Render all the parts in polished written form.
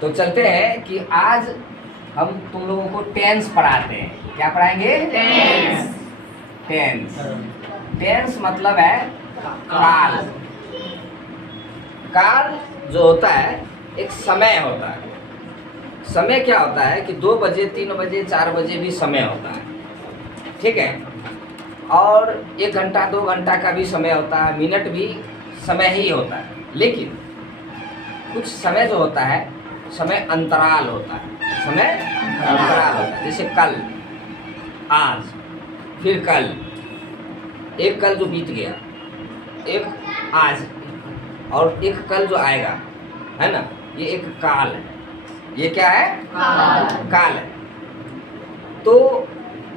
तो चलते हैं कि आज हम तुम लोगों को टेंस पढ़ाते हैं। क्या पढ़ाएंगे? टेंस। टेंस। टेंस मतलब है काल। काल जो होता है एक समय होता है। समय क्या होता है कि 2 बजे 3 बजे 4 बजे भी समय होता है, ठीक है। और 1 घंटा 2 घंटा का भी समय होता है, मिनट भी समय ही होता है। लेकिन कुछ समय जो होता है समय अंतराल होता है। समय अंतराल होता है, जैसे कल, आज, फिर कल। एक कल जो बीत गया, एक आज, और एक कल जो आएगा, है ना, ये एक काल है। ये क्या है? काल है। तो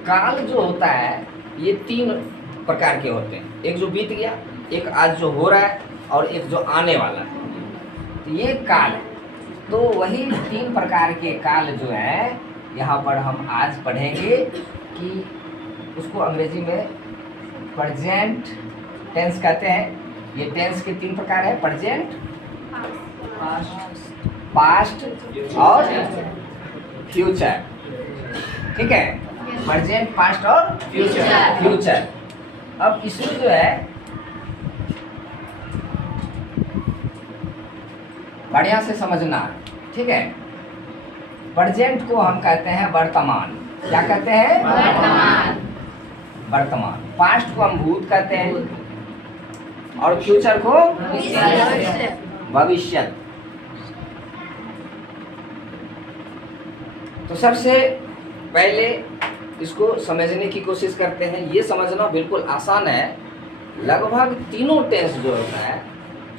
काल जो होता है ये 3 प्रकार के होते हैं। एक जो बीत गया, एक आज जो हो रहा है, और एक जो आने वाला है। तो ये काल है। तो वही 3 प्रकार के काल जो है यहाँ पर हम आज पढ़ेंगे कि उसको अंग्रेजी में प्रेजेंट टेंस कहते हैं। ये टेंस के 3 प्रकार है, प्रेजेंट, पास्ट और फ्यूचर, ठीक है। प्रेजेंट, पास्ट और फ्यूचर। अब इसमें जो है बढ़िया से समझना, ठीक है। प्रेजेंट को हम कहते हैं वर्तमान। क्या कहते हैं? वर्तमान। पास्ट को हम भूत कहते हैं, और फ्यूचर को भविष्य। तो सबसे पहले इसको समझने की कोशिश करते हैं। ये समझना बिल्कुल आसान है। लगभग तीनों टेंस जो होता है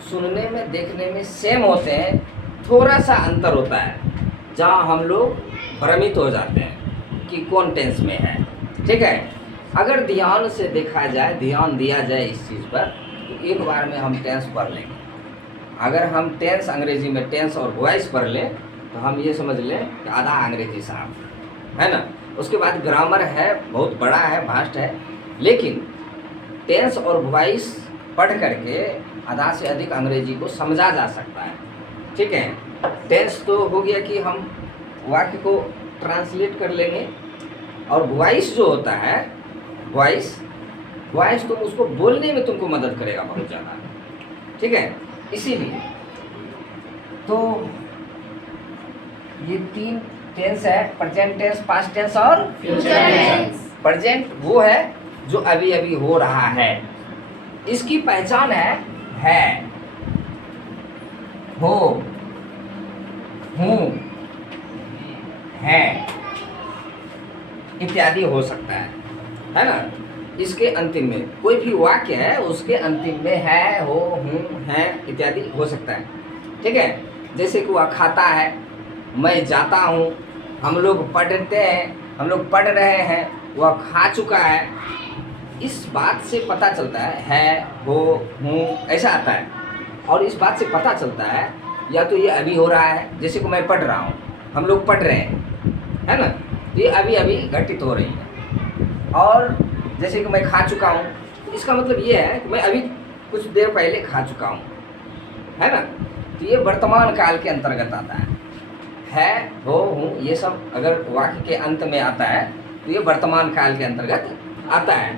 सुनने में देखने में सेम होते हैं, थोड़ा सा अंतर होता है जहाँ हम लोग भ्रमित हो जाते हैं कि कौन टेंस में है, ठीक है। अगर ध्यान से देखा जाए, ध्यान दिया जाए इस चीज़ पर, तो एक बार में हम टेंस पढ़ लेंगे। अगर हम टेंस अंग्रेजी में टेंस और वॉइस पढ़ लें तो हम ये समझ लें कि आधा अंग्रेजी साहब, है ना। उसके बाद ग्रामर है, बहुत बड़ा है, वास्ट है। लेकिन टेंस और वॉइस पढ़ करके आधा से अधिक अंग्रेजी को समझा जा सकता है, ठीक है। टेंस तो हो गया कि हम वाक्य को ट्रांसलेट कर लेंगे, और वॉइस जो होता है, वॉइस तुम उसको बोलने में तुमको मदद करेगा बहुत ज़्यादा, ठीक है। इसीलिए तो ये 3 टेंस है, प्रेजेंट टेंस, पास्ट टेंस और फ्यूचर टेंस। प्रेजेंट वो है जो अभी अभी हो रहा है। इसकी पहचान है, हो, हूँ, है इत्यादि हो सकता है ना। इसके अंतिम में कोई भी वाक्य है उसके अंतिम में है, हो, हूँ, है इत्यादि हो सकता है, ठीक है। जैसे कि वह खाता है, मैं जाता हूँ, हम लोग पढ़ते हैं, हम लोग पढ़ रहे हैं, वह खा चुका है। इस बात से पता चलता है, हो, हूँ ऐसा आता है। और इस बात से पता चलता है या तो ये अभी हो रहा है, जैसे कि मैं पढ़ रहा हूँ, हम लोग पढ़ रहे हैं, है ना, तो ये अभी अभी घटित हो रही है। और जैसे कि मैं खा चुका हूँ, तो इसका मतलब ये है कि मैं अभी कुछ देर पहले खा चुका हूँ, है ना। तो ये वर्तमान काल के अंतर्गत आता है, हो, हूँ, ये सब अगर वाक्य के अंत में आता है तो ये वर्तमान काल के अंतर्गत आता है।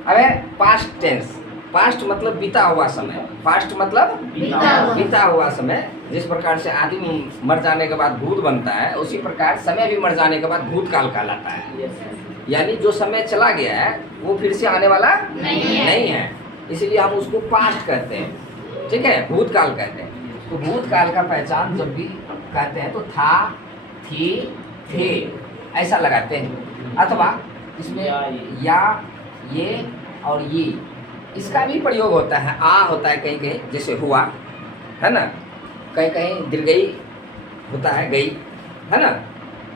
अब है पास्ट टेंस। पास्ट मतलब बीता हुआ समय। पास्ट मतलब बीता हुआ समय। जिस प्रकार से आदमी मर जाने के बाद भूत बनता है, उसी प्रकार समय भी मर जाने के बाद भूतकाल कहलाता है। यानी जो समय चला गया है वो फिर से आने वाला नहीं है, इसलिए हम उसको पास्ट कहते हैं, ठीक है, भूतकाल कहते हैं। तो भूतकाल का पहचान जब भी कहते हैं तो था, थी, थे ऐसा लगाते हैं, अथवा इसमें या, ये और ये, इसका भी प्रयोग होता है। आ होता है कहीं कहीं, जैसे हुआ, है ना, कहीं कहीं दीर्घई होता है, गई, है ना,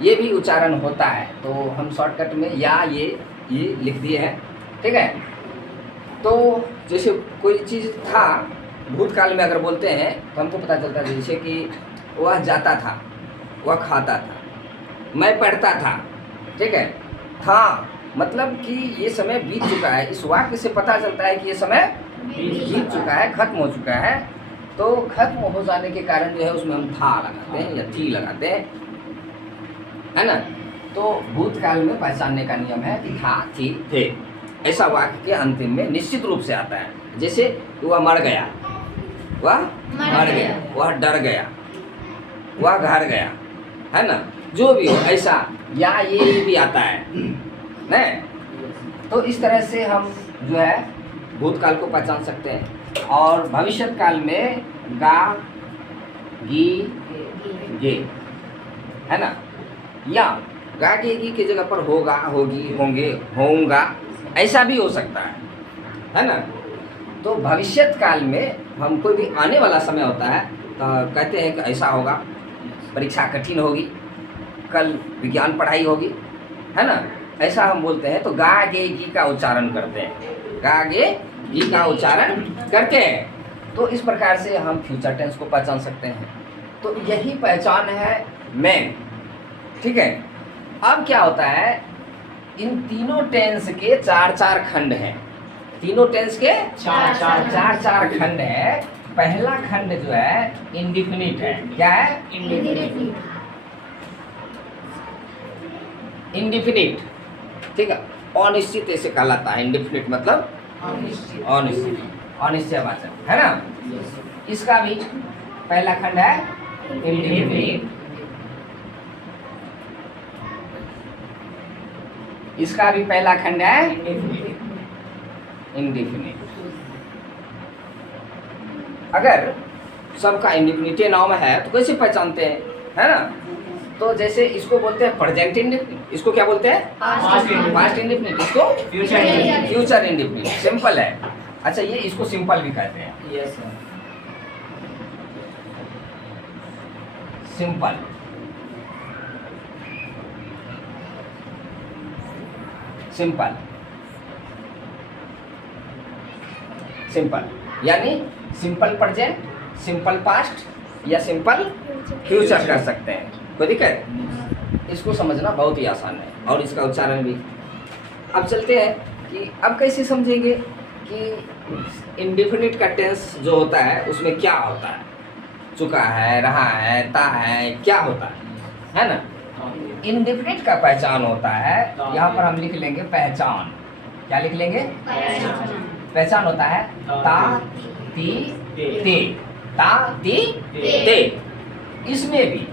ये भी उच्चारण होता है। तो हम शॉर्टकट में या, ये लिख दिए हैं, ठीक है। तो जैसे कोई चीज़ था, भूतकाल में अगर बोलते हैं तो हमको पता चलता है, जैसे कि वह जाता था, वह खाता था, मैं पढ़ता था, ठीक है। था मतलब कि ये समय बीत चुका है। इस वाक्य से पता चलता है कि ये समय बीत चुका है, खत्म हो चुका है। तो खत्म हो जाने के कारण जो है उसमें हम था लगाते हैं या थी लगाते हैं, है ना। तो भूतकाल में पहचानने का नियम है कि था थी थे, ऐसा वाक्य के अंतिम में निश्चित रूप से आता है। जैसे वह मर गया, वह मर गया, वह डर गया, वह घर गया, है ना, जो भी हो ऐसा, या ये भी आता है न। तो इस तरह से हम जो है भूतकाल को पहचान सकते हैं। और भविष्य काल में गा गी गे, है ना, या गा गे गी की जगह पर होगा होगी होंगे होऊंगा ऐसा भी हो सकता है ना। तो भविष्य काल में हम कोई भी आने वाला समय होता है तो कहते हैं कि ऐसा होगा, परीक्षा कठिन होगी, कल विज्ञान पढ़ाई होगी, है ना, ऐसा हम बोलते हैं। तो गा गे गी का उच्चारण करते हैं, गा गे गी का उच्चारण करते हैं। तो इस प्रकार से हम फ्यूचर टेंस को पहचान सकते हैं। तो यही पहचान है मैं, ठीक है। अब क्या होता है, इन तीनों टेंस के चार चार खंड हैं, तीनों टेंस के चार चार खंड है। पहला खंड जो है इंडिफिनिट है। क्या है? इंडिफिनिट, ठीक है, अनिश्चित ऐसे कहलाता है। इंडिफिनिट मतलब अनिश्चित, अनिश्चयवाचक, है ना। इसका भी पहला खंड है इंडिफिनिट, इसका भी पहला खंड है इंडिफिनिट। अगर सबका इंडिफिनिट नाम है तो कैसे पहचानते हैं, है ना। तो जैसे इसको बोलते हैं प्रेजेंट इंडिफिनिट, इसको क्या बोलते हैं? पास्ट इंडिफिनिट, इसको फ्यूचर इंडिफिनिट। सिंपल है। अच्छा, ये इसको सिंपल भी कहते हैं। Yes sir, simple, simple, simple यानी सिंपल प्रेजेंट, सिंपल पास्ट या सिंपल फ्यूचर कर सकते हैं, कोई दिक्कत? इसको समझना बहुत ही आसान है और इसका उच्चारण भी। अब चलते हैं कि अब कैसे समझेंगे कि इंडिफिनिट का टेंस जो होता है उसमें क्या होता है, चुका है, रहा है, ता है, क्या होता है ना। इंडिफिनिट का पहचान होता है, यहाँ पर हम लिख लेंगे पहचान। क्या लिख लेंगे? पहचान होता है ता ती ते, ता ती ते। इसमें भी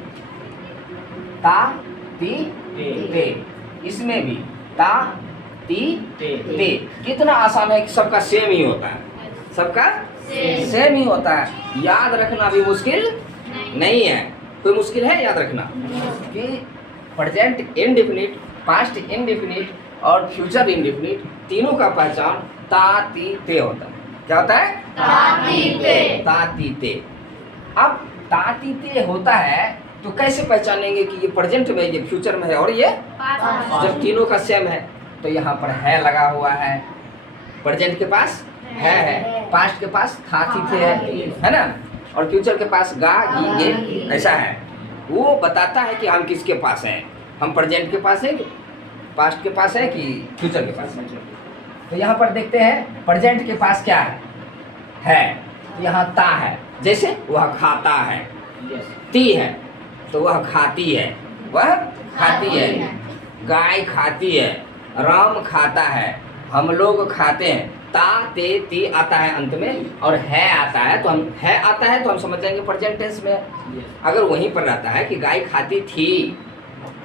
ता ती ते, इसमें भी ता ती ते। कितना आसान है कि सबका सेम ही होता है, सबका सेम ही होता है। याद रखना भी मुश्किल नहीं है। कोई मुश्किल है याद रखना कि प्रेजेंट इंडेफिनिट, पास्ट इंडेफिनिट और फ्यूचर इंडेफिनिट तीनों का पहचान ता ती ते होता है। क्या होता है? ता ती ते, ता ती ते। अब ता ती ते होता है तो कैसे पहचानेंगे कि ये प्रेजेंट में, ये फ्यूचर में है और ये जब तीनों का सेम है। तो यहाँ पर है लगा हुआ है, प्रेजेंट के पास है, पास्ट के पास था थी थे है ना, और फ्यूचर के पास गा गी गे ऐसा है। वो बताता है कि हम किसके पास हैं, हम प्रेजेंट के पास हैं, पास्ट के पास है कि फ्यूचर के पास है। तो यहाँ पर देखते हैं प्रेजेंट के पास क्या है, तो यहाँ ता है। जैसे वह खाता है, ती है तो वह खाती है, वह खाती है। गाय खाती है, राम खाता है, हम लोग खाते हैं। ता ते ती आता है अंत में और है आता है, तो हम है आता है तो हम समझ जाएंगे प्रेजेंट टेंस में। अगर वहीं पर रहता है कि गाय खाती थी,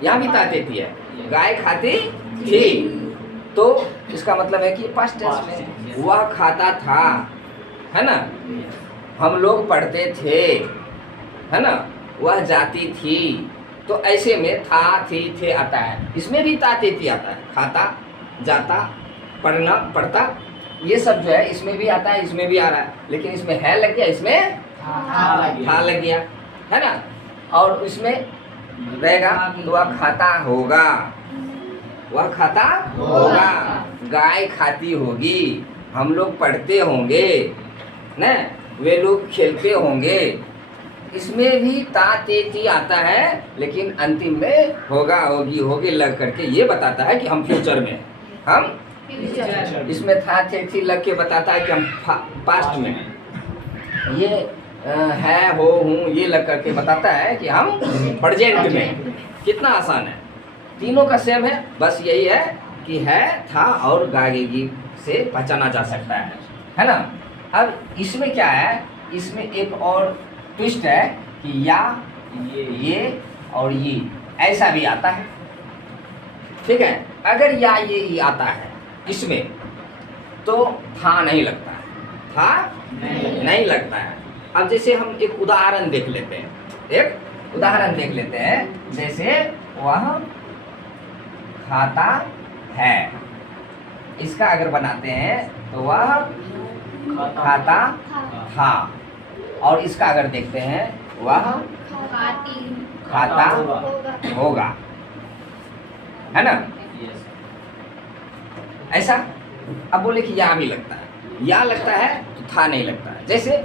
यहाँ भी ता ते ती है, गाय खाती थी, तो इसका मतलब है कि पास्ट टेंस में। वह खाता था, है ना, हम लोग पढ़ते थे, है ना, वह जाती थी। तो ऐसे में था थी थे आता है, इसमें भी ता ते ती आता है। खाता, जाता, पढ़ना, पढ़ता, ये सब जो है इसमें भी आता है, इसमें भी आ रहा है। लेकिन इसमें है लग गया, इसमें था लग गया, है ना। और इसमें रहेगा तो वह खाता होगा, वह खाता होगा, गाय खाती होगी, हम लोग पढ़ते होंगे न, वे लोग खेलते होंगे। इसमें भी ता ते ती आता है, लेकिन अंतिम में होगा होगी होगे लग करके ये बताता है कि हम फ्यूचर में, हम इसमें था थे थी लग के बताता है कि हम पास्ट में। ये है, हो, हूँ ये लग करके बताता है कि हम प्रेजेंट में। कितना आसान है, तीनों का सेम है, बस यही है कि है, था और गागेगी से पहचाना जा सकता है ना। अब इसमें क्या है, इसमें एक और ट्विस्ट है कि या, ये और ये ऐसा भी आता है। ठीक है, अगर या ये आता है इसमें तो था नहीं लगता है, था नहीं लगता है। अब जैसे हम एक उदाहरण देख लेते हैं, एक उदाहरण देख लेते हैं, जैसे वह खाता है, इसका अगर बनाते हैं तो वह खाता था, और इसका अगर देखते हैं वह खाता होगा, है ना। ऐसा अब बोले कि या भी लगता है, या लगता है तो था नहीं लगता है। जैसे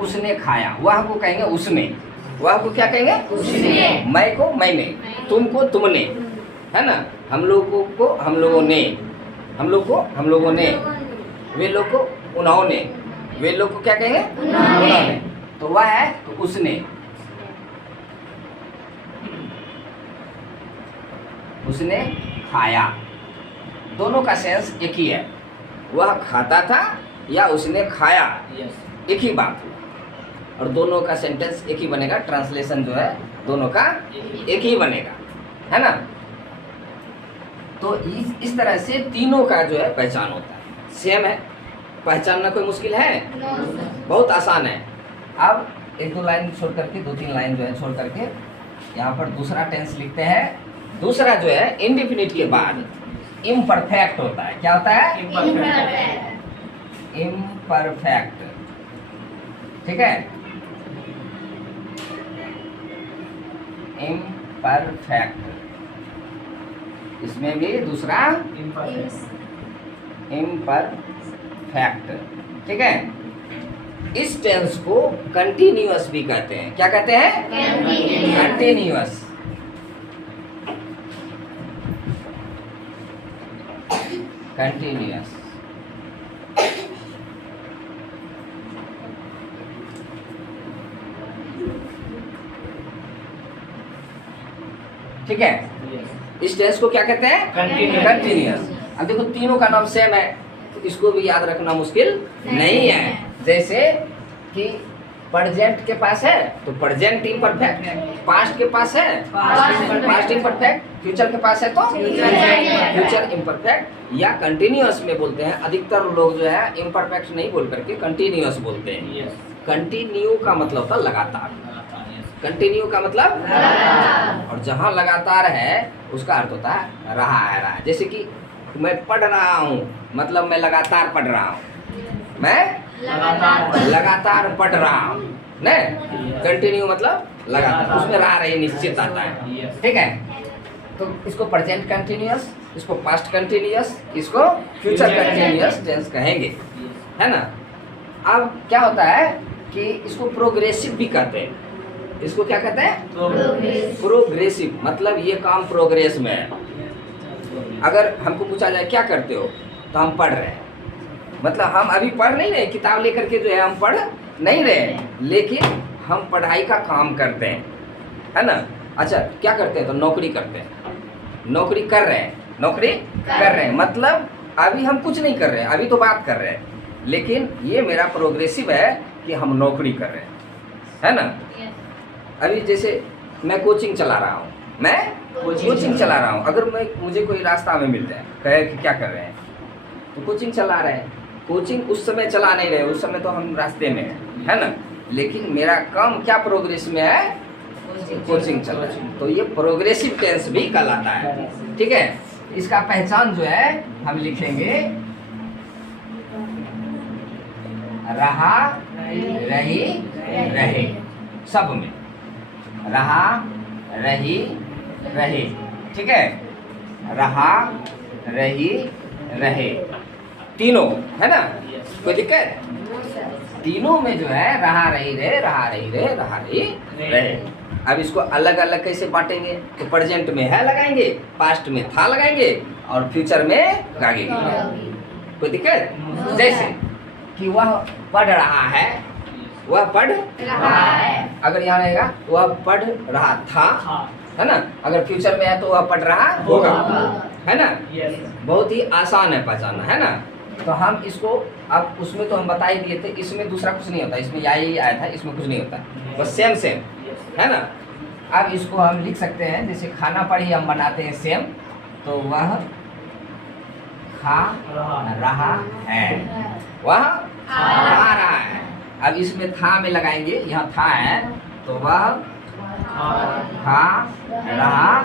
उसने खाया, वह को कहेंगे उसने, वह को क्या कहेंगे उसने, मैं को मैंने, तुमको तुमने, है ना। हम लोगों को हम लोगों ने, हम लोग को हम लोगों ने, वे लोग को उन्होंने, वे लोग को क्या कहेंगे उन्होंने। तो वह है तो उसने, उसने खाया, दोनों का सेंस एक ही है। वह खाता था या उसने खाया, एक ही बात हुआ, और दोनों का सेंटेंस एक ही बनेगा, ट्रांसलेशन जो है दोनों का एक ही बनेगा, है ना। तो इस तरह से तीनों का जो है पहचान होता है, सेम है, पहचानना कोई मुश्किल है, बहुत आसान है। अब एक दो लाइन छोड़ करके, दो तीन लाइन जो है छोड़ करके यहाँ पर दूसरा टेंस लिखते हैं। दूसरा जो है इंडेफिनिट के बाद इम्परफेक्ट होता है। क्या होता है? इम्परफेक्ट। ठीक है, इम्परफेक्ट, इसमें भी दूसरा इम्परफेक्ट। ठीक है, इस टेंस को कंटिन्यूअस भी कहते हैं। क्या कहते हैं? कंटिन्यूअस। कंटिन्यूअस। ठीक है, इस टेंस को क्या कहते हैं? कंटिन्यूअस। अब देखो तीनों का नाम सेम है, तो इसको भी याद रखना मुश्किल नहीं है। जैसे कि प्रेजेंट के पास है तो प्रेजेंट इम्परफेक्ट, पास्ट के पास है पास्ट इम्परफेक्ट, फ्यूचर के पास है तो फ्यूचर इम्परफेक्ट, या कंटिन्यूअस में बोलते हैं। अधिकतर लोग जो है इम्परफेक्ट नहीं बोल करके कंटिन्यूअस बोलते हैं। कंटिन्यू का मतलब होता लगातार, कंटिन्यू का मतलब, और जहाँ लगातार है उसका अर्थ होता है रहा है। जैसे कि मैं पढ़ रहा हूँ, मतलब मैं लगातार पढ़ रहा हूँ, मैं लगातार पढ़ रहा हूँ, नहीं। कंटिन्यू मतलब लगातार, उसमें रहा रही निश्चित आता है। ठीक है, तो इसको प्रेजेंट कंटिन्यूअस, इसको पास्ट कंटिन्यूअस, इसको फ्यूचर कंटिन्यूअस टेंस कहेंगे, है ना। अब क्या होता है कि इसको प्रोग्रेसिव भी कहते हैं। इसको क्या कहते हैं? प्रोग्रेसिव, मतलब ये काम प्रोग्रेस में है। अगर हमको पूछा जाए क्या करते हो, तो हम पढ़ रहे हैं, मतलब हम अभी पढ़ नहीं रहे, किताब लेकर के जो है हम पढ़ नहीं रहे, लेकिन हम पढ़ाई का काम करते हैं, है ना। अच्छा, क्या करते हैं? तो नौकरी करते हैं, नौकरी कर रहे हैं, नौकरी कर रहे हैं, मतलब अभी हम कुछ नहीं कर रहे हैं, अभी तो बात कर रहे हैं, लेकिन ये मेरा प्रोग्रेसिव है कि हम नौकरी कर रहे हैं, है ना। अभी जैसे मैं कोचिंग चला रहा हूँ, मैं कोचिंग चला रहा हूँ। अगर मुझे कोई रास्ता में मिल जाए, कहे कि क्या कर रहे हैं, तो कोचिंग चला रहे हैं। कोचिंग उस समय चला नहीं रहे, उस समय तो हम रास्ते में हैं, है ना, लेकिन मेरा काम क्या प्रोग्रेस में है? कोचिंग चल रहा है, तो ये प्रोग्रेसिव टेंस भी कहलाता है। ठीक है, इसका पहचान जो है हम लिखेंगे रहा, रही, रहे, सब में रहा, रही, रहे। ठीक है, रहा, रही, रहे, तीनों, है ना, कोई दिक्कत? तीनों में जो है रहा, रही, रहे, रहा, रही, रहे, रहा, रही, रहे। अब इसको अलग अलग कैसे बांटेंगे? तो प्रेजेंट में है लगाएंगे, पास्ट में था लगाएंगे, और फ्यूचर में गागेगी। कोई दिक्कत? जैसे कि वह पढ़ रहा है, वह पढ़ रहा है। अगर यहाँ रहेगा वह पढ़ रहा था, है ना। अगर फ्यूचर में है तो वह पढ़ रहा होगा, है ना। बहुत ही आसान है पहचानना, है ना। तो हम इसको अब उसमें तो हम बता ही दिए थे, इसमें दूसरा कुछ नहीं होता, इसमें यही आया था, इसमें कुछ नहीं होता, बस सेम सेम, है ना। अब इसको हम लिख सकते हैं, जैसे खाना पर ही हम बनाते हैं सेम, तो वह खा रहा है, वह खा रहा है। अब इसमें था में लगाएंगे, यहाँ था है तो वह खा रहा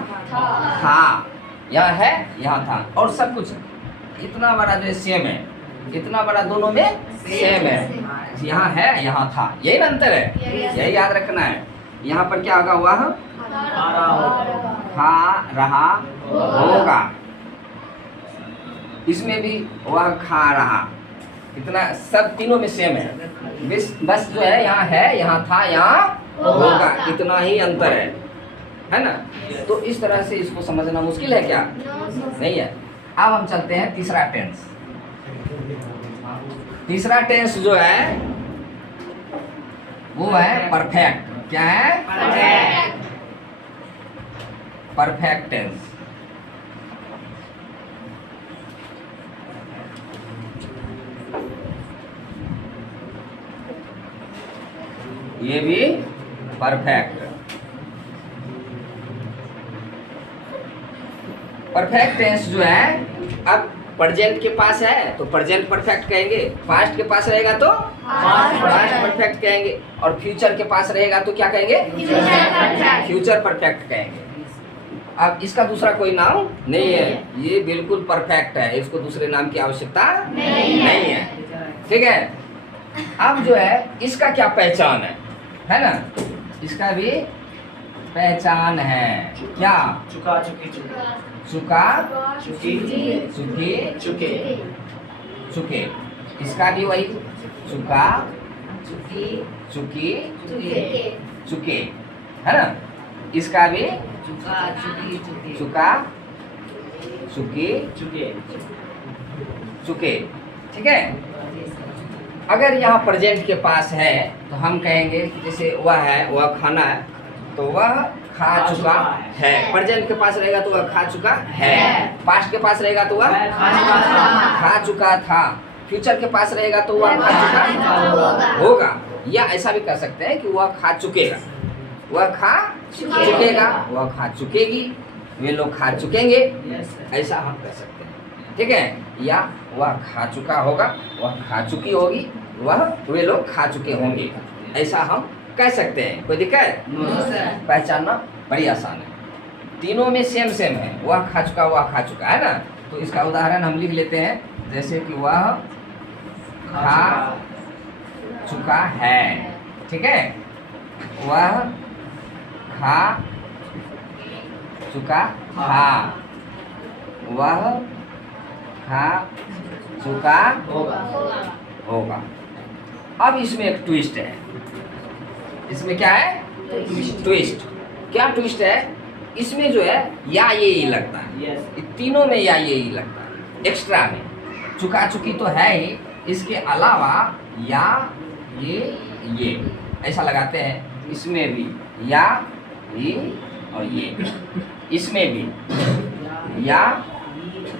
था, यह है यहाँ था, और सब कुछ इतना बड़ा जो सेम है, इतना बड़ा दोनों में सेम है। यहाँ है यहाँ था, यही ना अंतर है, यही याद रखना है। यहाँ पर क्या होगा, वह खा रहा होगा, इसमें भी वह खा रहा, इतना सब तीनों में सेम है। बस जो है यहाँ है, यहाँ था, यहाँ होगा, इतना ही अंतर है ना। तो इस तरह से इसको समझना मुश्किल है क्या? नहीं है। अब हम चलते हैं तीसरा टेंस। तीसरा टेंस जो है वो है परफेक्ट। क्या है? Perfect tense. ये भी परफेक्ट। परफेक्ट टेंस जो है, अब प्रेजेंट के पास है तो प्रेजेंट परफेक्ट कहेंगे, पास्ट के पास रहेगा तो पास्ट परफेक्ट कहेंगे, और फ्यूचर के पास रहेगा तो क्या कहेंगे? फ्यूचर परफेक्ट कहेंगे। अब इसका दूसरा कोई नाम नहीं है, ये बिल्कुल परफेक्ट है, इसको दूसरे नाम की आवश्यकता नहीं है। ठीक है। अब जो है इसका क्या पहचान है ना, इसका भी पहचान है। क्या? चुका चुकी चुका चुका चुकी चुकी चुके चुके, इसका भी वही चुका चुकी चुकी चुके चुके, है ना। इसका भी चुका चुकी चुके चुका चुकी चुके चुके। ठीक है। अगर यहाँ प्रेजेंट के पास है तो हम कहेंगे कि जैसे वह है, वह खाना है तो वह खा चुका है। प्रेजेंट के पास रहेगा तो वह खा चुका है, पास्ट के पास रहेगा तो वह खा चुका था, फ्यूचर के पास रहेगा तो वह खा चुका होगा। या ऐसा भी कह सकते हैं कि वह खा चुकेगा, वह खा चुकेगा, वह खा चुकेगी, वे लोग खा चुकेंगे, ऐसा हम कह सकते हैं। ठीक है। या वह खा चुका होगा, वह खा चुकी होगी, वे लोग खा चुके होंगे, ऐसा हम कह सकते हैं। कोई दिक्कत? पहचानना बड़ी आसान है, तीनों में सेम सेम है, वह खा चुका, वह खा चुका, है ना। तो इसका उदाहरण हम लिख लेते हैं, जैसे कि वह खा चुका है। ठीक है। वह खा चुका था, वह खा चुका होगा। अब इसमें एक ट्विस्ट है, इसमें क्या है? ट्विस्ट। क्या ट्विस्ट है? इसमें जो है या ये ही लगता है, तीनों में या ये ही लगता है, एक्स्ट्रा में। चुका चुकी तो है ही, इसके अलावा या ये ऐसा लगाते हैं। इसमें भी या ये और ये, इसमें भी या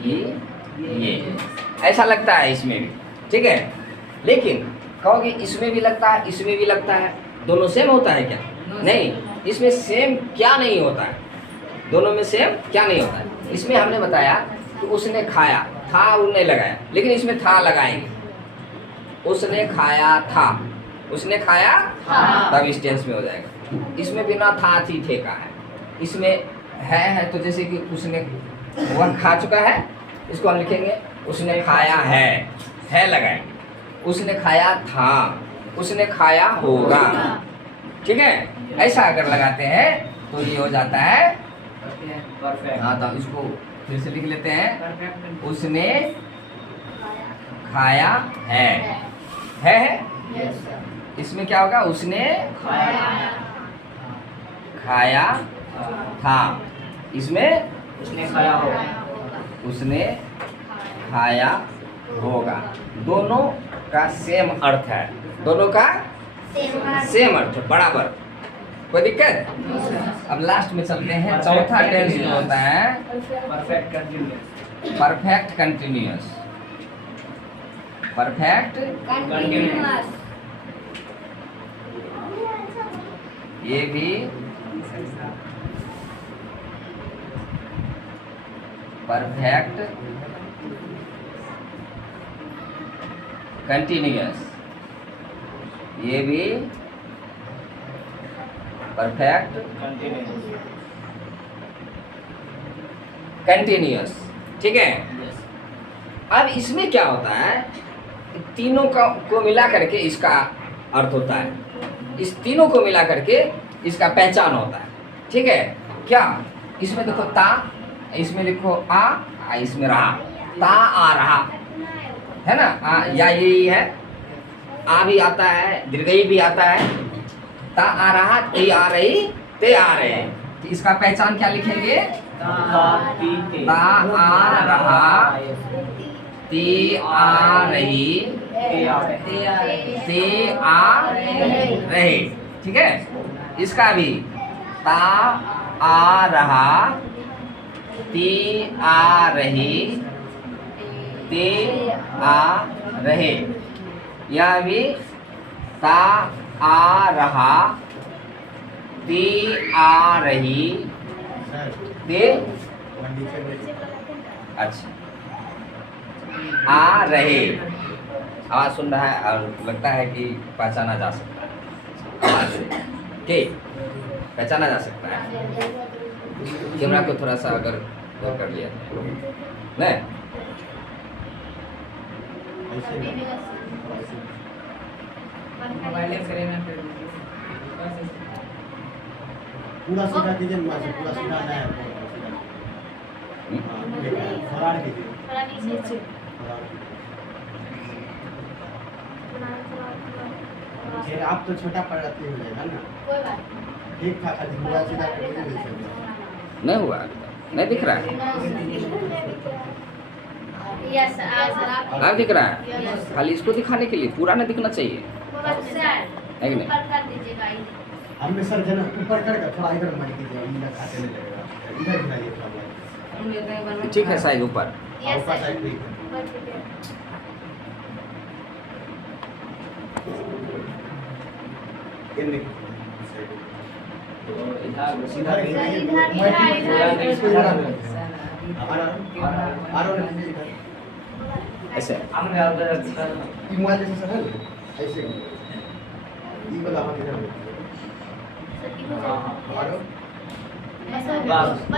ये ऐसा लगता है, इसमें भी। ठीक है। लेकिन कहोगे इसमें भी लगता है, इसमें भी लगता है, दोनों सेम होता है क्या? नहीं, इसमें सेम क्या नहीं होता है, दोनों में सेम क्या नहीं होता है। इसमें हमने बताया कि उसने खाया था, उन्हें लगाया, लेकिन इसमें था लगाएंगे। उसने खाया था, उसने खाया तब इस टेंस में हो जाएगा। इसमें बिना था थी थे का है, इसमें है तो जैसे कि उसने, वह खा चुका है, इसको हम लिखेंगे उसने खाया है लगाएंगे। उसने खाया था, उसने खाया होगा। ठीक है। ऐसा अगर लगाते हैं तो ये हो जाता है परफेक्ट। हाँ, तो इसको फिर से लिख लेते हैं। उसने खाया है। इसमें क्या होगा? उसने खाया था, इसमें उसने खाया होगा। उसने खाया होगा। दोनों का सेम अर्थ है, दोनों का सेम अर्थ, बराबर। कोई दिक्कत? अब लास्ट में चलते हैं। चौथा टेंस जो होता है perfect continuous. Perfect continuous. Perfect ये भी परफेक्ट कंटिन्यूअस, ये भी परफेक्ट कंटिन्यूस। कंटिन्यूअस। ठीक है। अब इसमें क्या होता है, तीनों का को मिला करके इसका अर्थ होता है, इस तीनों को मिला करके इसका पहचान होता है। ठीक है। क्या इसमें देखो ता, इसमें लिखो आ, इसमें रहा, ता आ रहा, है ना। आ या यही है, आ भी आता है, दीर्घई भी आता है। ता आ रहा, ते आ रही, ते आ रहे। तो इसका पहचान क्या लिखेंगे? ता आ रहा, ते आ रही, ते आ रहे। ठीक है। इसका भी ता आ रहा, ते आ रही, ते आ रहे। यह भी ता आ रहा, ते आ रही, ते अच्छा आ रहे। आवाज सुन रहा है और लगता है कि पहचाना जा सकता है आवाज से, के पहचाना जा सकता है। कैमरा को थोड़ा सा अगर वो कर लिया नहीं, पूरा सीधा कीजिए, पूरा सीधा नहीं है, फरार कीजिए। ये आप तो छोटा पड़ जाती हो जाएगा ना, ठीक था खाली पूरा सीधा करके दे सकते। नहीं हुआ अभी तक, नहीं दिख रहा है। अब दिख रहा है, खाली इसको दिखाने के लिए, पूरा नहीं दिखना चाहिए, है कि नहीं? हमने सर जना ऊपर करके थोड़ा इधर मार कीजिए, अंदर खाते नहीं लगेगा, इधर घुमाइए थोड़ा। ठीक है, साइज ऊपर। ऊपर साइड ठीक है। ये नहीं सीधा ऐसे मोबाइल जैसे सर है ऐसे ये वाला हाथ इधर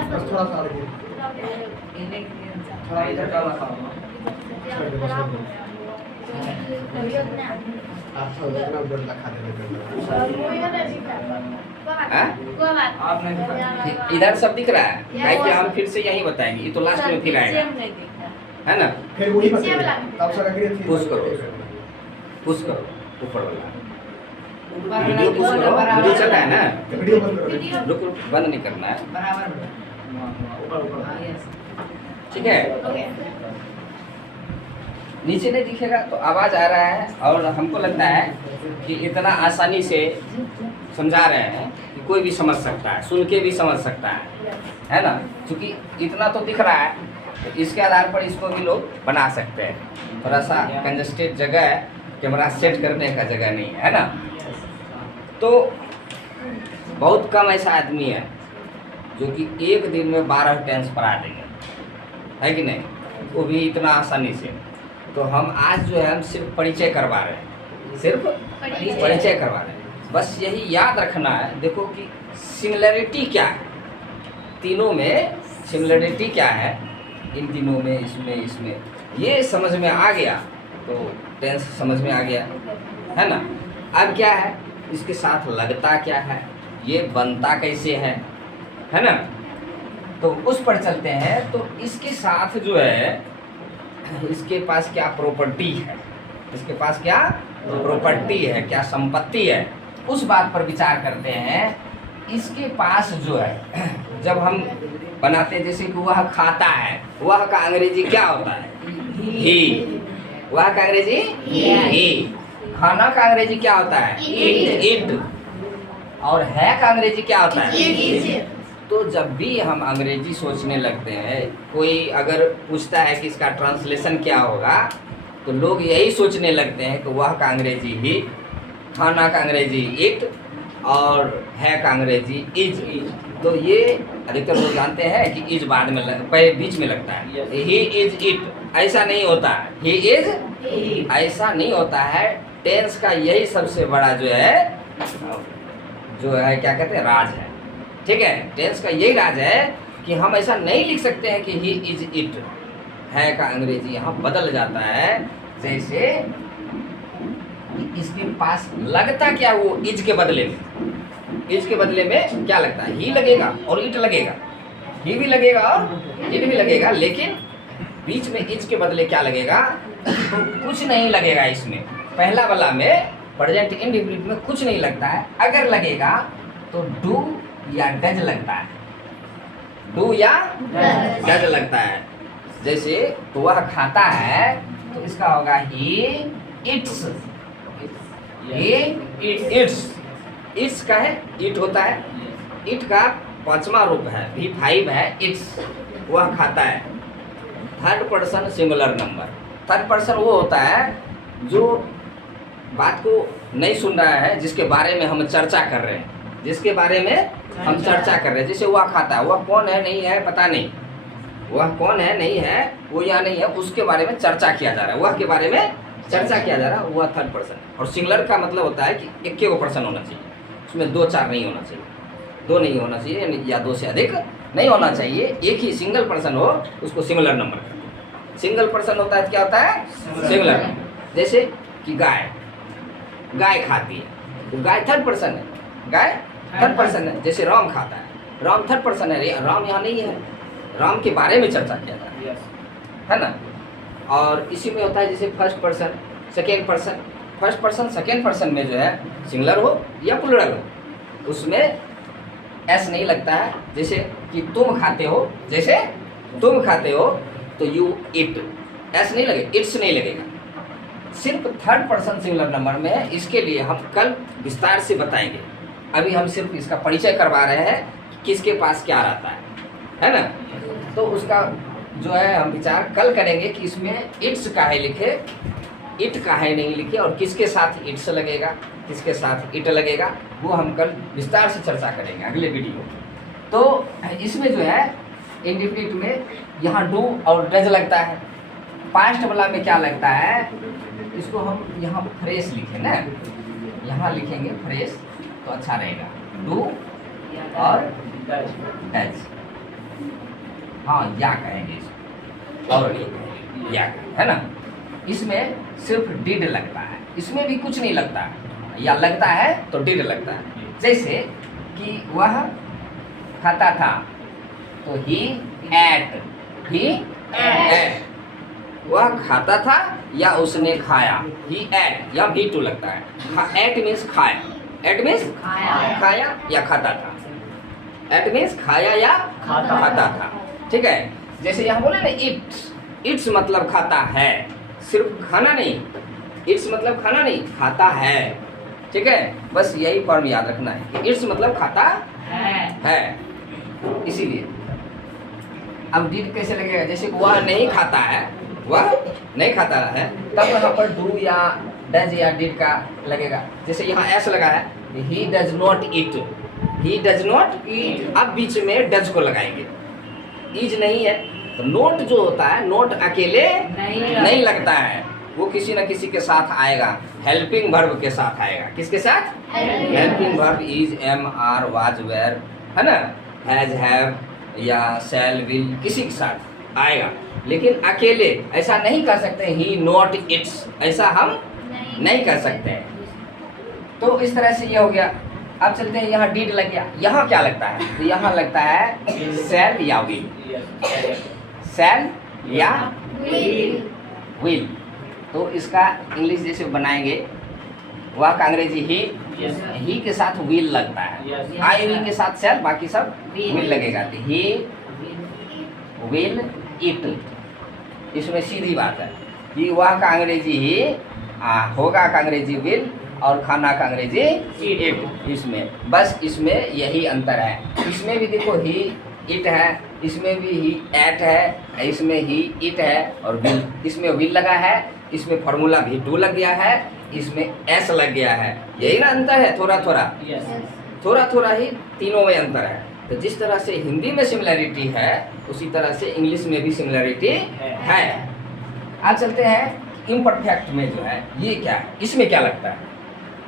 बस थोड़ा सा आगे थोड़ा इधर का रखा हुआ। आप थोड़ा इतना उधर रखा देते आपने दिखा। इधर सब दिख रहा है, भाई कि हम फिर से यही बताएंगे, ये तो लास्ट में फिर आएगा, है ना। फिर वही बताइए तब सर अगले पुश करो, पुश करो ऊपर वाला वीडियो, पुश करो, वीडियो चल रहा है ना। वीडियो बंद करो। रुक रुक, बंद नहीं करना है, ऊपर ऊपर। ठीक है। नीचे नहीं दिखेगा तो आवाज आ रहा है, और हमको लगता है कि इतना आसानी से समझा रहे हैं कि कोई भी समझ सकता है, सुन के भी समझ सकता है ना। क्योंकि इतना तो दिख रहा है, तो इसके आधार पर इसको भी लोग बना सकते हैं। थोड़ा सा कंजस्टेड जगह है, कैमरा सेट करने का जगह नहीं है ना। तो बहुत कम ऐसा आदमी है जो कि एक दिन में 12 टेंस पढ़ा देंगे, है कि नहीं, वो भी इतना आसानी से। तो हम आज जो है हम सिर्फ परिचय करवा रहे हैं, सिर्फ परिचय करवा रहे हैं। बस यही याद रखना है, देखो कि सिमिलरिटी क्या है, तीनों में सिमिलरिटी क्या है, इन तीनों में, इसमें ये समझ में आ गया तो टेंस समझ में आ गया, है ना। अब क्या है, इसके साथ लगता क्या है, ये बनता कैसे है ना। तो उस पर चलते हैं। तो इसके साथ जो है, इसके पास क्या प्रॉपर्टी है, इसके पास क्या प्रॉपर्टी है, क्या संपत्ति है, उस बात पर विचार करते हैं। इसके पास जो है, जब हम बनाते हैं, जैसे कि वह खाता है, वह का अंग्रेजी क्या होता है, ही। वह का अंग्रेजी ही। खाना का अंग्रेजी क्या होता है? ईट। और है का अंग्रेजी क्या होता है? तो जब भी हम अंग्रेजी सोचने लगते हैं, कोई अगर पूछता है कि इसका ट्रांसलेशन क्या होगा, तो लोग यही सोचने लगते हैं कि वह का अंग्रेजी ही, खाना का अंग्रेजी इट और है का अंग्रेजी इज। तो ये अधिकतर लोग जानते हैं कि इज बाद में बीच में लगता है। ही इज इट ऐसा नहीं होता, ही इज ऐसा नहीं होता है। टेंस का यही सबसे बड़ा जो है क्या कहते हैं, राज है। ठीक है, टेंस का यही राज है कि हम ऐसा नहीं लिख सकते हैं कि ही इज इट। है का अंग्रेजी यहाँ बदल जाता है, जैसे इसके पास लगता क्या वो इज के बदले में, इज के बदले में क्या लगता है? ही लगेगा और इट लगेगा, ही भी लगेगा और इट भी लगेगा, लेकिन बीच में इज के बदले क्या लगेगा? तो कुछ नहीं लगेगा इसमें। पहला वाला में प्रेजेंट इंडेफिनिट में कुछ नहीं लगता है। अगर लगेगा तो डू या डज लगता है, डू या डज लगता है। जैसे वह खाता है तो इसका होगा ही इट्स, इट्स का है, इट होता है। इट का 5वां रूप है, V5 है, इट्स, वह खाता है। Third person singular number. Third person वो होता है जो बात को नहीं सुन रहा है, जिसके बारे में हम चर्चा कर रहे हैं, जिसके बारे में हम चर्चा कर रहे हैं। जैसे वह खाता है, वह कौन है नहीं है पता नहीं, वह कौन है नहीं है, वो या नहीं है, उसके बारे में चर्चा किया जा रहा है, वह के बारे में चर्चा किया जा रहा है, वह थर्ड पर्सन है। और सिंगुलर का मतलब होता है कि एक को पर्सन होना चाहिए, उसमें 2-4 नहीं होना चाहिए, 2 नहीं होना चाहिए या 2 से अधिक नहीं होना चाहिए। एक ही सिंगल पर्सन हो उसको सिंगुलर नंबर कहते हैं। सिंगल पर्सन होता है तो क्या होता है? Singular number. जैसे कि गाय खाती है तो गाय थर्ड पर्सन है, गाय थर्ड पर्सन है। जैसे राम खाता है, राम थर्ड पर्सन है, राम यहाँ नहीं है, राम के बारे में चर्चा किया जा रहा है ना। और इसी में होता है जैसे first person second person. First person second person में जो है सिंगुलर हो या प्लूरल हो, उसमें एस नहीं लगता है। जैसे कि तुम खाते हो, जैसे तुम खाते हो तो यू इट, एस नहीं लगेगा, इट्स नहीं लगेगा। सिर्फ थर्ड पर्सन सिंगुलर नंबर में है। इसके लिए हम कल विस्तार से बताएंगे, अभी हम सिर्फ इसका परिचय करवा रहे हैं कि किसके पास क्या रहता है ना। तो उसका जो है हम विचार कल करेंगे कि इसमें इट्स काहे लिखे, इट काहे नहीं लिखे, और किसके साथ इट्स लगेगा, किसके साथ इट लगेगा, वो हम कल विस्तार से चर्चा करेंगे अगले वीडियो। तो इसमें जो है इंडेफिनिट में यहाँ डू और डज लगता है। पास्ट वाला में क्या लगता है, इसको हम यहाँ फ्रेश लिखें ना, यहाँ लिखेंगे फ्रेश तो अच्छा रहेगा, डू और डज। हाँ या कहेंगे इसको, और ये कहेंगे या, है ना। इसमें सिर्फ डिड लगता है, इसमें भी कुछ नहीं लगता है, या लगता है तो डिड लगता है। जैसे कि वह खाता था तो ही एट, ही एट, वह खाता था या उसने खाया, ही एट या भी टू लगता है। एट मीन्स खाया, एट मीन्स खाया या खाता था, एट मीन्स खाया या खाता था। ठीक है, जैसे यहाँ बोले ना इट्स, इट्स मतलब खाता है, सिर्फ खाना नहीं, इट्स मतलब खाना नहीं, खाता है। ठीक है, बस यही फॉर्म याद रखना है कि इट्स मतलब खाता है, इसीलिए। अब डिड कैसे लगेगा, जैसे वह नहीं खाता है, वह नहीं खाता है, तब यहाँ पर डू या डज या डिड का लगेगा। जैसे यहाँ एस लगा है, he does not eat, he does not eat, अब बीच में डज को लगाएंगे, इज नहीं है तो नोट जो होता है, नोट अकेले नहीं लगता है, वो किसी न किसी के साथ आएगा, हेल्पिंग वर्ब के साथ आएगा। किसके साथ? Helping verb is, am, are, was, were, है ना, हैज, हैव या शैल, विल, किसी के साथ आएगा। लेकिन अकेले ऐसा नहीं कर सकते, ही नॉट इट्स, ऐसा हम नहीं कर सकते हैं। तो इस तरह से ये हो गया। अब चलते हैं, यहाँ डिड लग गया, यहाँ क्या लगता है, तो यहाँ लगता है शैल या विल, शैल या विल। तो इसका इंग्लिश जैसे बनाएंगे, वह का अंग्रेजी ही के साथ विल लगता है, आई विल के साथ शैल, बाकी सब विल लगेगा। तो ही विल इट, इसमें सीधी बात है कि वह का अंग्रेजी ही होगा का अंग्रेजी विल और खाना का अंग्रेजी इट। इसमें बस इसमें यही अंतर है। इसमें भी देखो ही इट है, इसमें भी ही एट है, इसमें ही इट है और विल, इसमें विल लगा है, इसमें फॉर्मूला भी टू लग गया है, इसमें एस लग गया है। यही ना अंतर है, थोड़ा थोड़ा यस थोड़ा थोड़ा ही तीनों में अंतर है। तो जिस तरह से हिंदी में सिमिलैरिटी है उसी तरह से इंग्लिश में भी सिमिलैरिटी है। आज चलते हैं इम्परफेक्ट में जो है ये क्या है, इसमें क्या लगता है।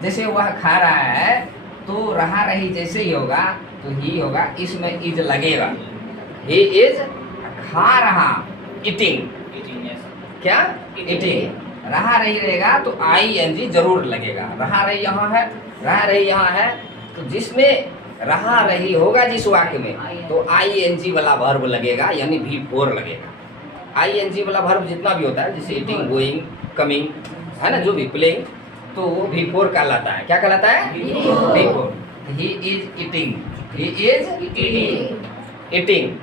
जैसे वह खा रहा है तो रहा रही जैसे ही होगा तो ही होगा, इसमें इज लगेगा। ही इज खा रहा, ईटिंग, ईटिंग यस क्या ईटिंग। रहा रही रहेगा तो आई एन जी जरूर लगेगा। रहा रही यहाँ है, रहा रही यहाँ है, तो जिसमें रहा रही होगा जिस वाक्य में तो आई एन जी वाला वर्ब लगेगा, यानी V4 लगेगा। आई एन जी वाला वर्ब जितना भी होता है जैसे ईटिंग, गोइंग, कमिंग, है ना, जो भी प्लेइंग, तो वो V4 कहलाता है। क्या कहलाता है? V4। He is eating, he is eating.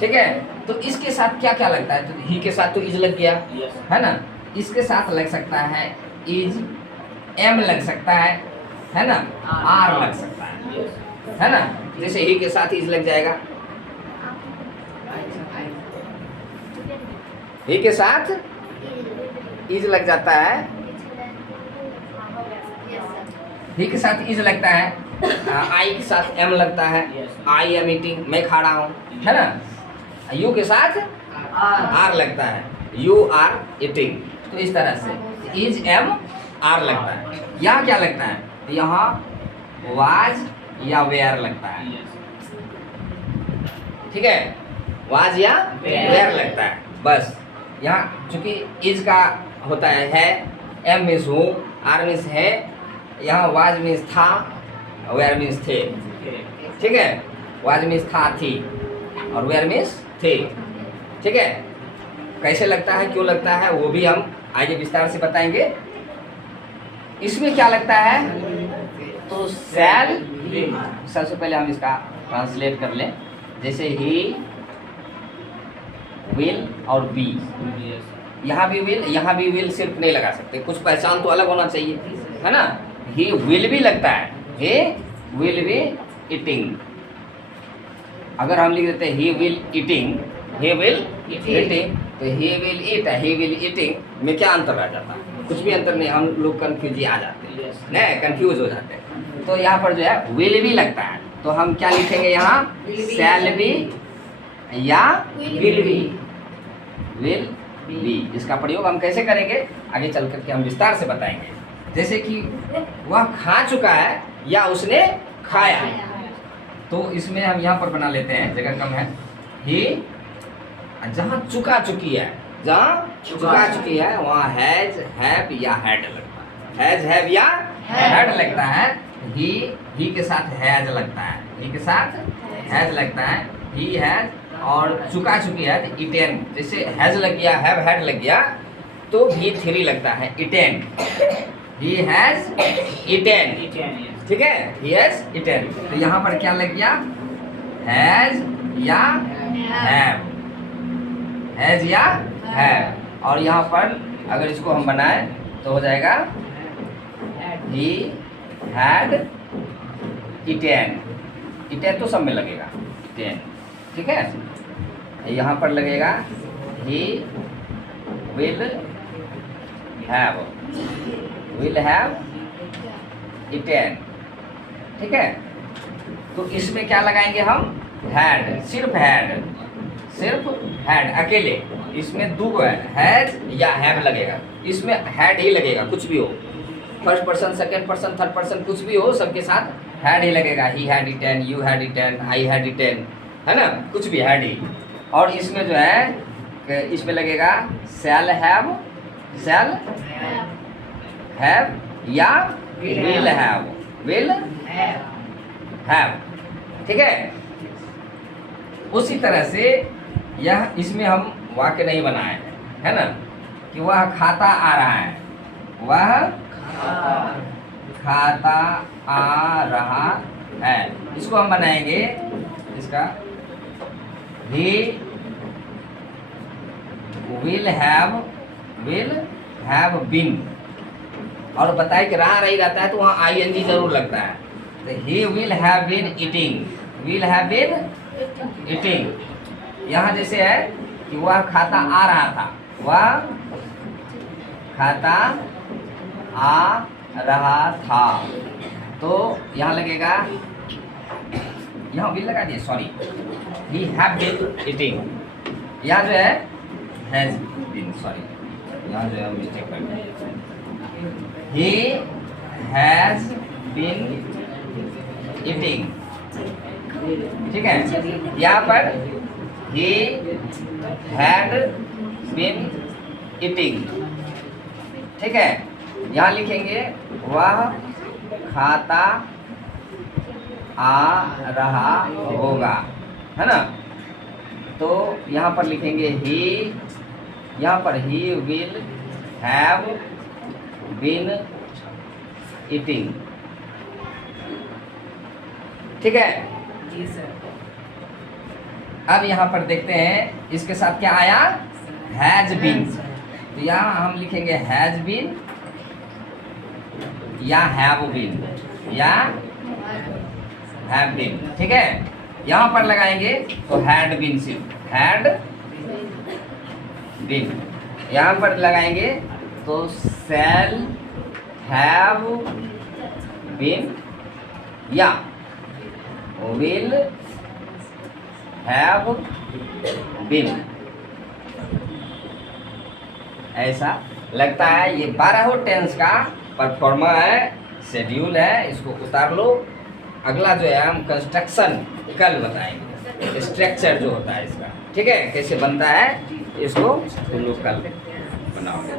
ठीक है, तो इसके साथ क्या क्या लगता है? तो ही के साथ तो इज लग गया, यस है ना। इसके साथ लग सकता है इज, एम लग सकता है ना, आर लग सकता है ना। जैसे ही के साथ इज लग जाएगा, ही के साथ इज लग जाता है, ही के साथ इज लगता है, आई के साथ एम लगता है, आई एम ईटिंग, मैं खा रहा हूँ, है ना। यू के साथ आर लगता है, यू आर ईटिंग। तो इस तरह से इज एम आर लगता है। यहाँ क्या लगता है? यहाँ वाज या वेयर लगता है। ठीक है, वाज या वेयर लगता है। बस यहाँ चूंकि इज का होता है, एम मीन्स हूँ, आर मीन्स है, यहाँ वाज मीन्स था, वेयर मीन्स थे। ठीक है, वाज मीन्स था, थी, और वेयर मीन्स थे। ठीक है, कैसे लगता है, क्यों लगता है, वो भी हम आगे विस्तार से बताएंगे। इसमें क्या लगता है? तो शैल, सबसे पहले हम इसका ट्रांसलेट कर लें। जैसे ही, विल और बी, यहाँ भी विल, यहाँ भी विल सिर्फ नहीं लगा सकते, कुछ पहचान तो अलग होना चाहिए, है ना। ही विल भी लगता है, ही विल बी ईटिंग। अगर हम लिख देते he will eating, he will eating, तो he will eat, he will eating में क्या अंतर रह जाता? कुछ भी अंतर नहीं, हम लोग कंफ्यूज आ जाते हैं, नहीं कंफ्यूज हो जाते हैं। तो यहाँ पर जो है विल भी लगता है, तो हम क्या लिखेंगे यहाँ? शैल बी या विल बी, विल बी। इसका प्रयोग हम कैसे करेंगे आगे चल करके हम विस्तार से बताएंगे। जैसे कि वह खा चुका है या उसने खाया, तो इसमें हम यहाँ पर बना लेते हैं, जगह कम है। ही, जहाँ चुका चुकी है, जहाँ चुका चुकी है वहाँ हैज, हैव या हैड लगता है। हैज, हैव या हैड लगता है। ही के साथ हैज लगता है, ही के साथ हैज लगता है, ही हैज। और चुका चुकी है तो इटेन, जैसे हैज लग गया, हैव हैड लग गया तो V3 लगता है, इटेन। ही हैज इटेन, ठीक है, ही हैज इटेन। तो यहाँ पर क्या लग गया? हैज या हैव, हैज या हैव। और यहाँ पर अगर इसको हम बनाएं तो हो जाएगा ही हैड इटेन। इटेन तो सब में लगेगा, इटेन, ठीक है। यहाँ पर लगेगा ही will have, will have eaten, ठीक है। तो इसमें क्या लगाएंगे हम? हैड, सिर्फ हैड, सिर्फ हैड अकेले। इसमें दो है, हैज या हैव लगेगा, इसमें हैड ही लगेगा, कुछ भी हो, first person, second person, third person, कुछ भी हो, सबके साथ हैड ही लगेगा। He had eaten, you had eaten, I had eaten, है ना, कुछ भी हैड ही। और इसमें जो है इसमें लगेगा शैल हैव, शैल हैव या विल हैव, विल हैव, ठीक है। उसी तरह से यह, इसमें हम वाक्य नहीं बनाए हैं, है ना, कि वह खाता आ रहा है, वह खाता आ रहा है। इसको हम बनाएंगे, इसका he will have been, और बताए कि रहा रही रहता है तो वहाँ आईएनजी जरूर लगता है। तो he will have been eating, will have been eating. यहाँ जैसे है कि वह खाता आ रहा था, वह खाता आ रहा था, तो यहाँ लगेगा, यहाँ विल लगा दिए, sorry, he have been eating. यहाँ जो है हैज बीन, सॉरी, यहाँ जो है मिस्टेक कर दिया, ही हैज बीन ईटिंग। ठीक है, यहाँ पर ही हैड बीन ईटिंग। ठीक है, यहाँ लिखेंगे वह खाता आ रहा होगा, है ना। तो यहाँ पर लिखेंगे ही, यहाँ पर he will have been eating. ठीक है, जी सर। अब यहाँ पर देखते हैं इसके साथ क्या आया, हैज बीन। तो यहाँ हम लिखेंगे हैज बीन या हैव बीन या हैव बीन। ठीक है, यहाँ पर लगाएंगे तो हैड बीन, सिर्फ हैड बीन। यहाँ पर लगाएंगे तो शैल हैव बीन या विल हैव बीन। ऐसा लगता है ये 12 टेंस का परफॉर्मा है, शेड्यूल है, इसको उतार लो। अगला जो है हम कंस्ट्रक्शन कल बताएंगे, स्ट्रक्चर जो होता है इसका। ठीक है, कैसे बनता है इसको तुम लोग कल बनाओगे।